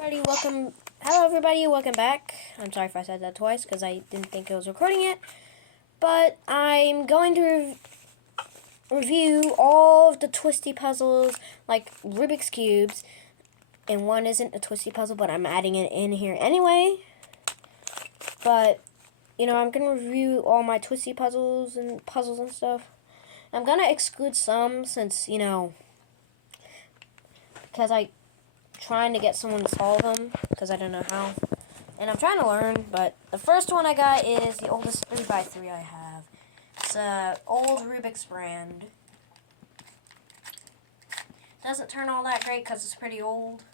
Hello everybody, welcome back. I'm sorry if I said that twice because I didn't think it was recording it. But I'm going to review all of the twisty puzzles, like Rubik's Cubes. And one isn't a twisty puzzle, but I'm adding it in here anyway. But, I'm going to review all my twisty puzzles and stuff. I'm going to exclude some since, because I'm trying to get someone to solve them because I don't know how. And I'm trying to learn, but the first one I got is the oldest 3x3 I have. It's an old Rubik's brand. Doesn't turn all that great because it's pretty old.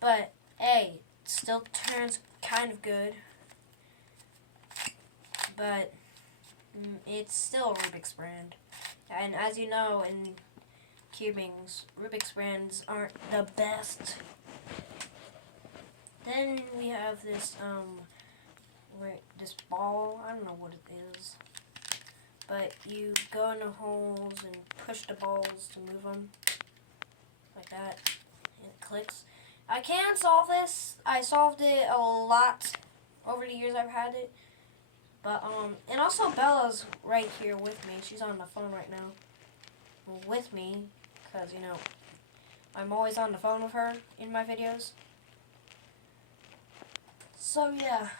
But, hey, it still turns kind of good. But, it's still a Rubik's brand. And as you know, in cubings, Rubik's brands aren't the best. Then we have this, this ball. I don't know what it is. But you go in the holes and push the balls to move them. Like that. And it clicks. I can solve this. I solved it a lot over the years I've had it. But, and also Bella's right here with me. She's on the phone right now. With me. Because, I'm always on the phone with her in my videos. So, yeah.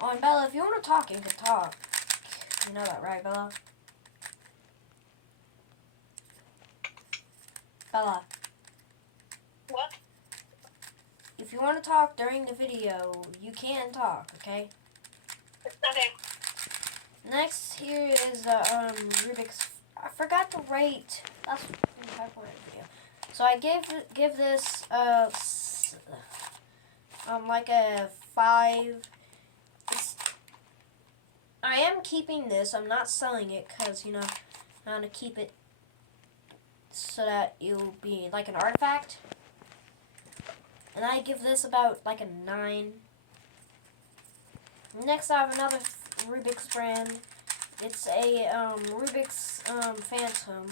Oh, and Bella, if you want to talk, you can talk. You know that, right, Bella? Bella. What? If you want to talk during the video, you can talk, okay? Okay. Next, here is Rubik's. I forgot the rate. That's video. So I give this like a 5. I am keeping this. I'm not selling it because I want to keep it so that it'll be like an artifact. And I give this about like a 9. Next, I have another Rubik's brand. It's a Rubik's Phantom.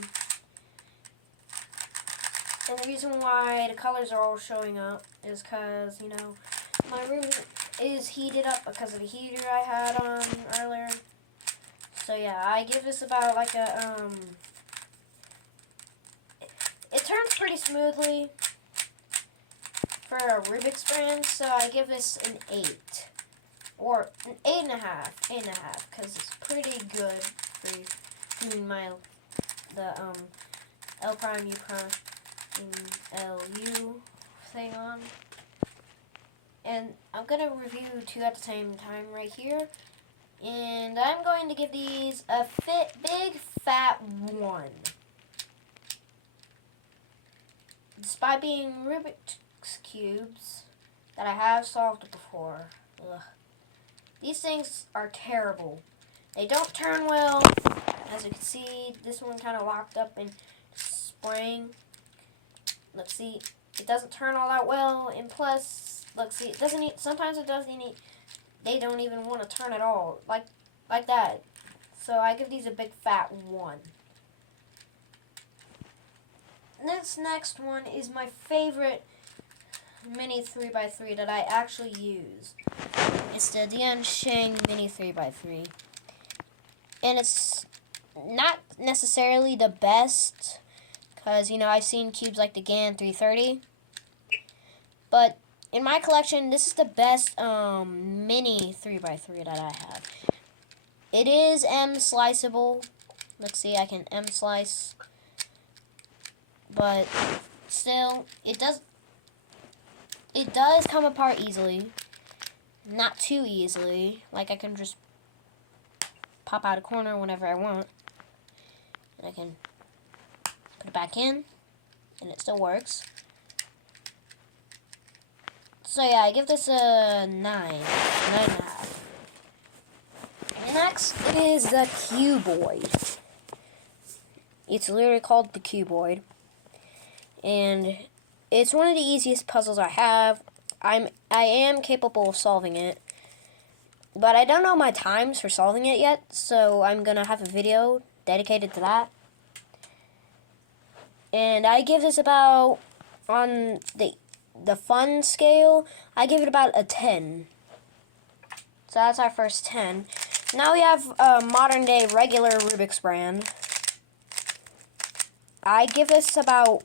And the reason why the colors are all showing up is because, my room is heated up because of the heater I had on earlier. So yeah, I give this about like a, it turns pretty smoothly for a Rubik's brand, so I give this an 8. Or an 8.5, because it's pretty good for doing the L prime, U prime, and LU thing on. And I'm going to review 2 at the same time right here. And I'm going to give these a big fat 1. Despite being Rubik's Cubes that I have solved before. Ugh. These things are terrible. They don't turn well. As you can see, this one kind of locked up in spring. Let's see, it doesn't turn all that well. And plus, let's see, it doesn't. Sometimes it doesn't. They don't even want to turn at all, like that. So I give these a big fat 1. This next one is my favorite mini 3x3 that I actually use. It's the Sheng Mini 3x3. And it's not necessarily the best, because, I've seen cubes like the Gan 330. But in my collection, this is the best mini 3x3 that I have. It is M-sliceable. Let's see, I can M-slice. But still, it does come apart easily. Not too easily. Like, I can just pop out a corner whenever I want. And I can put it back in. And it still works. So yeah, I give this a 9.5. Next is the Cuboid. It's literally called the Cuboid. And it's one of the easiest puzzles I have. I am capable of solving it, but I don't know my times for solving it yet, so I'm gonna have a video dedicated to that. And I give this about on the fun scale, I give it about a 10. So that's our first 10. Now we have a modern day regular Rubik's brand. I give this about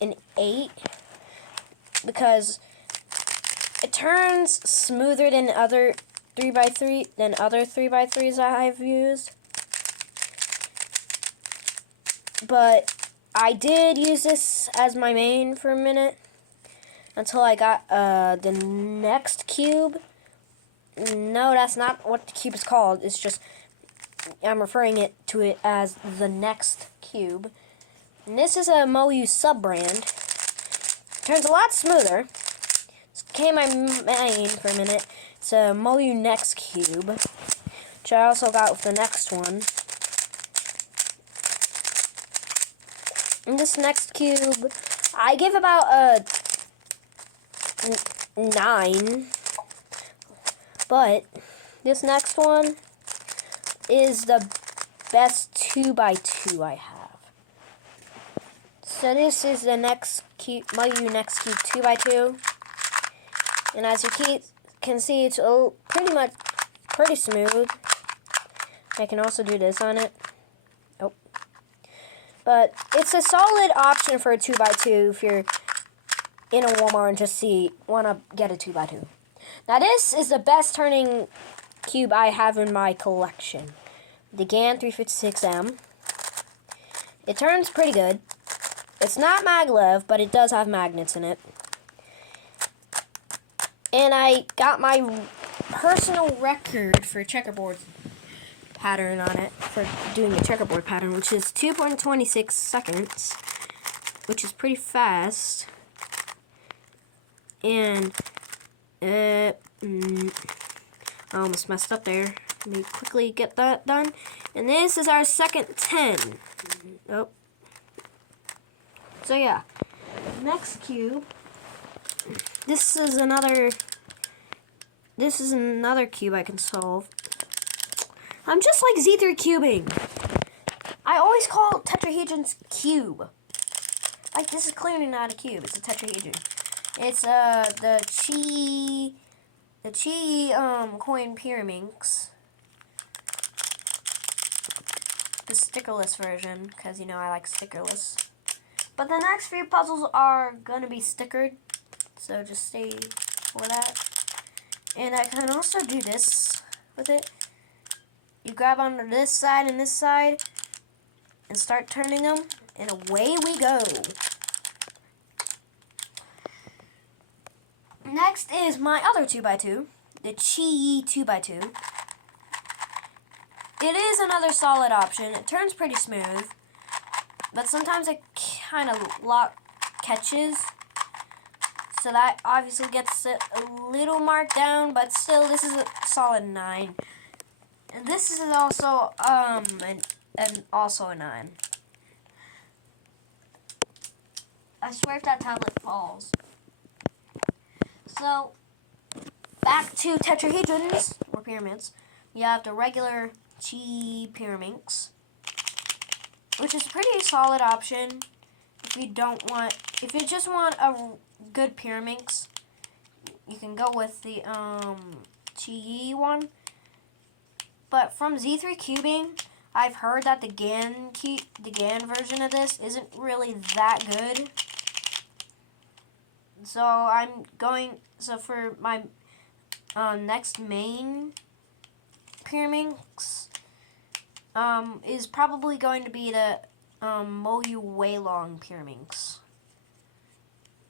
an 8 because it turns smoother than other 3x3s I've used. But I did use this as my main for a minute until I got the next cube. No, that's not what the cube is called. It's just I'm referring to it as the next cube. And this is a Moyu sub-brand. Turns a lot smoother. This became my main for a minute. It's a Moyu Next Cube, which I also got with the next one. And this next cube, I give about a 9. But this next one is the best 2x2 I have. So this is the next cube, Moyu Next Cube 2x2. And as you can see, it's pretty smooth. I can also do this on it. Oh. But it's a solid option for a 2x2 if you're in a Walmart and just want to get a 2x2. Now this is the best turning cube I have in my collection. The GAN 356M. It turns pretty good. It's not maglev, but it does have magnets in it. And I got my personal record for checkerboard pattern on it, for doing the checkerboard pattern, which is 2.26 seconds, which is pretty fast. And I almost messed up there. Let me quickly get that done. And this is our second 10. Oh. So yeah, next cube. This is another cube I can solve. I'm just like Z3 cubing. I always call tetrahedrons cube. Like, this is clearly not a cube, it's a tetrahedron. It's the Chi coin Pyraminx. The stickerless version, because you know I like stickerless. But the next few puzzles are gonna be stickered, so just stay for that. And I can also do this with it. You grab onto this side and start turning them, and away we go. Next is my other 2x2, the Chi 2x2. It is another solid option. It turns pretty smooth, but sometimes it kind of catches. So that obviously gets it a little marked down, but still, this is a solid 9. And this is also also a 9. I swear if that tablet falls. So back to tetrahedrons or pyramids. You have the regular Chi Pyraminx, which is a pretty solid option if you just want a good Pyraminx. You can go with the Chi one. But from Z3 cubing, I've heard that the GAN version of this isn't really that good. So for my next main Pyraminx is probably going to be the Moyu Weilong Pyraminx.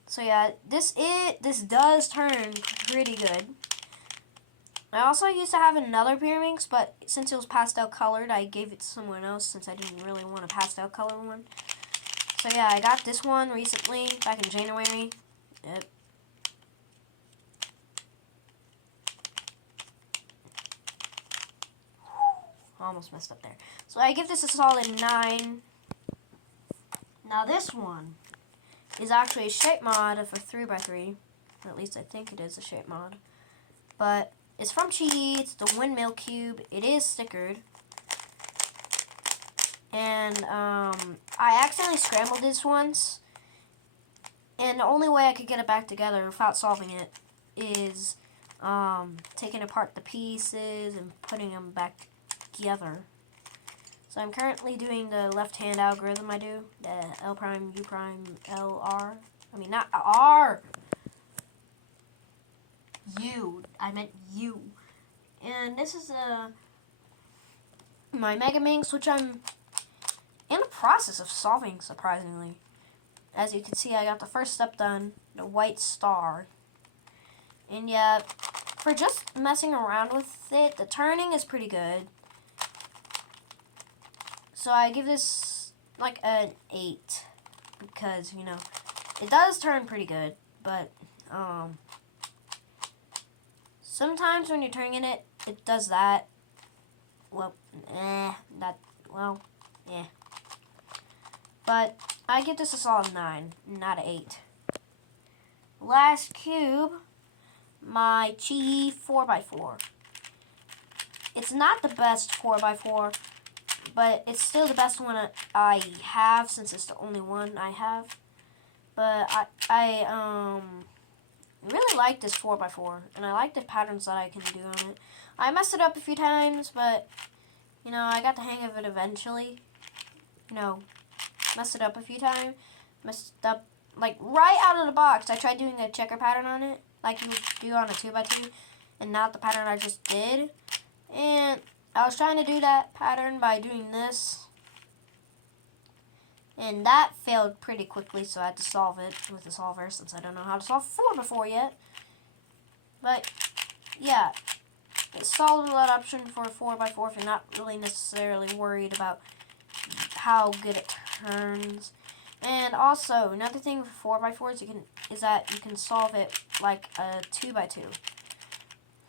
So yeah, this does turn pretty good. I also used to have another Pyraminx, but since it was pastel colored, I gave it to someone else since I didn't really want a pastel color one. So yeah, I got this one recently, back in January. Yep. Almost messed up there. So I give this a solid 9. Now this one is actually a shape mod of a 3x3. At least I think it is a shape mod. But it's from Chi. It's the windmill cube. It is stickered. And I accidentally scrambled this once. And the only way I could get it back together without solving it is taking apart the pieces and putting them back together. So I'm currently doing the left-hand algorithm I do, the L prime, U prime, L, R. I mean, not R. U. I meant U. And this is my Mega Minx, which I'm in the process of solving, surprisingly. As you can see, I got the first step done, the white star. And yeah, for just messing around with it, the turning is pretty good. So I give this like an 8 because, you know, it does turn pretty good, but sometimes when you're turning it, it does that. Well, But I give this a solid 9, not an 8. Last cube, my Chi 4x4. It's not the best 4x4, but it's still the best one I have since it's the only one I have. But I really like this 4x4, and I like the patterns that I can do on it. I messed it up a few times, but, you know, I got the hang of it eventually. You know, messed it up a few times. Messed up, like, right out of the box. I tried doing a checker pattern on it, like you would do on a 2x2, and not the pattern I just did. And I was trying to do that pattern by doing this. And that failed pretty quickly, so I had to solve it with the solver since I don't know how to solve 4x4 yet. But, yeah, it's a solid option for a 4x4 if you're not really necessarily worried about how good it turns. And also, another thing with 4x4s is that you can solve it like a 2x2.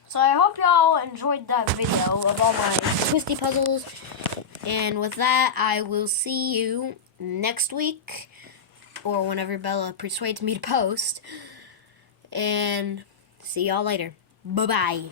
So I hope y'all enjoyed that video of all my twisty puzzles. And with that, I will see you next week, or whenever Bella persuades me to post. And see y'all later. Bye-bye.